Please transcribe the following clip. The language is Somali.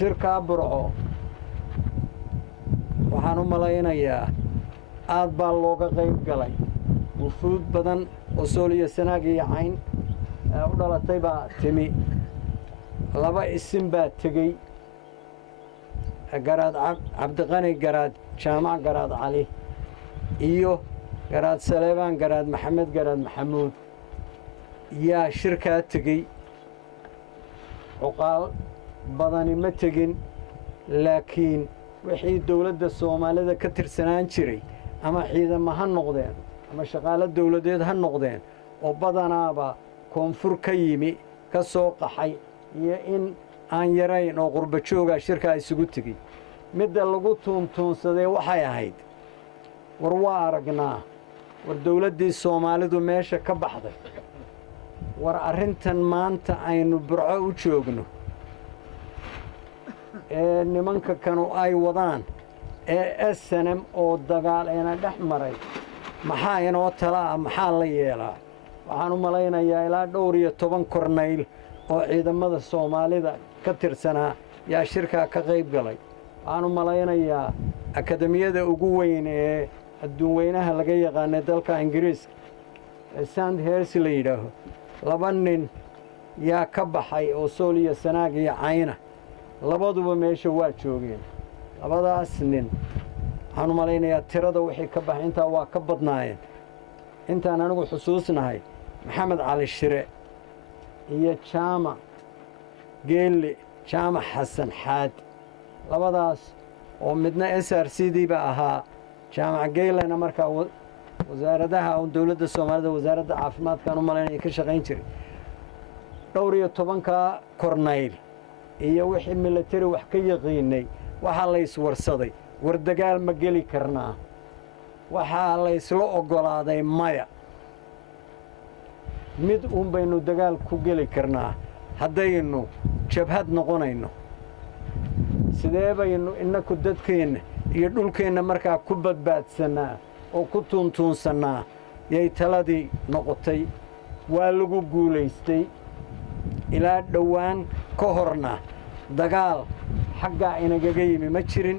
shirkaa burco waxaan u malaynayaa aad baa looga qayb galay wufuud badan oo sool iyo sanaag iyo cayn u dhalatay baa timi laba isim baa tegey garaad cabdiqani garaad jaamac garaad cali iyo garaad saleebaan garaad maxamed garaad maxamuud yaa shirkaa tegey cuqaal badani ma tegin laakiin wixii dawladda soomaalida ka tirsanaan jiray ama ciidamo ha noqdeen ama shaqaalo dawladeed ha noqdeen oo badanaaba koonfur ka yimi ka soo qaxay iyo in aan yarayn oo qurba joogaa shirkaa isugu tegey midda lagu tuuntuunsaday waxay ahayd war waa aragnaa war dawladdii soomaalidu meesha ka baxday war arrintan maanta aynu burco u joogno ee nimanka kanu ay wadaan ee snm oo dagaal eena dhex maray maxaa inoo tala ah maxaa la yeelaa waxaan u malaynayaa ilaa dhowr iyo 10 kornayl oo ciidamada soomaalida ka tirsanaa yaa shirkaa ka qayb galay waxaan u malaynayaa akademiyada ugu weyn ee adduun weynaha laga yaqaanay dalka ingiriiska ee sandhurst la yidhaaho 2 nin yaa ka baxay oo sool iyo sanaag iyo cayna labaduba meesha waa joogeen labadaas nin waxaan u malaynayaa tirada wixii ka baxay intaa waa ka badnaayeen intaan anigu xusuusnahay maxamed cali shire iyo jaamac geelle jaamac xasan xaad labadaas oo midna SRCdiiba ahaa jaamac geellena markaa wasaaradaha dawladda soomaalida wasaaradda caafimaadkaan u malaynaya ka shaqayn jiray dhowr iyo 10 kornayl iyo wixii military wax ka yaqiinay waxaa la iswarsaday war dagaal ma geli karnaa waxaa la isla oggolaaday maya mid uun baynu dagaal ku geli karnaa haddaynu jabhad noqonayno sidee baynu innaku dadkeenna iyo dhulkeenna markaa ku badbaadsannaa oo ku tuuntuunsannaa yay taladii noqotay waa lagu guulaystay ilaa dhowaan ka horna dagaal xaggaa inagaga yimi ma jirin